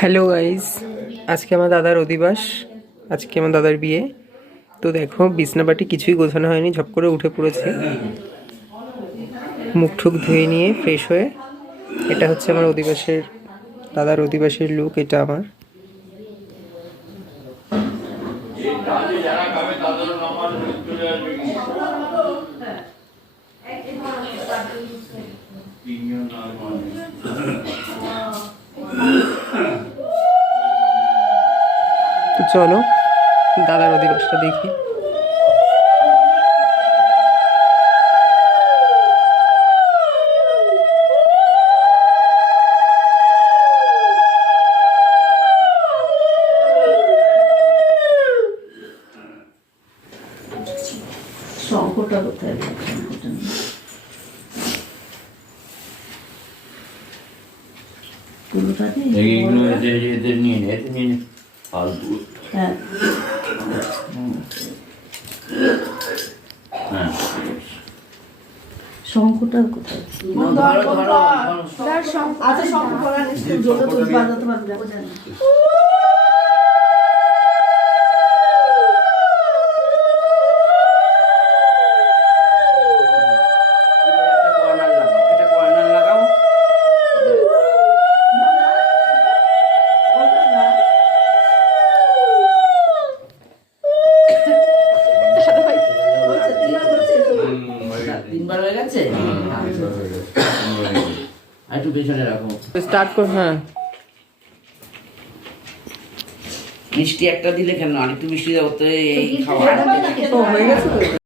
Hello guys, আজকে আমার দাদার অধিবাস। আজকে আমার দাদার বিয়ে। তো দেখো, বিছনাপাটি কিছুই গোছানো হয়নি, ঝপ করে উঠে পড়েছে। মুখ ঠুক ধুয়ে নিয়ে ফ্রেশ হয়ে, এটা হচ্ছে আমার অধিবাসের, দাদার অধিবাসের লুক। এটা আমার তো চলো দাদার অধিবাসটা দেখি। শঙ্কটা কোথায়? শঙ্কটা নেই। পুরোটাতে এইগুলো এদের নিয়ে নে, এদের নিয়ে নে। ফালতু। হ্যাঁ হ্যাঁ। শঙ্কটা কোথায়? আচ্ছা শঙ্ক করা নিশ্চয়ই জোরে তো বাজাতে পারবে। একটা কর্নার লাগাও, এটা কর্নার লাগাও। তিনবার হয়ে গেছে। আর একটু পেছনে রাখো। স্টার্ট কর। হ্যাঁ, মিষ্টি একটা দিলে কেন? আরেকটু মিষ্টি দাও তো, এই খাওয়া। তো হয়ে গেছে তো।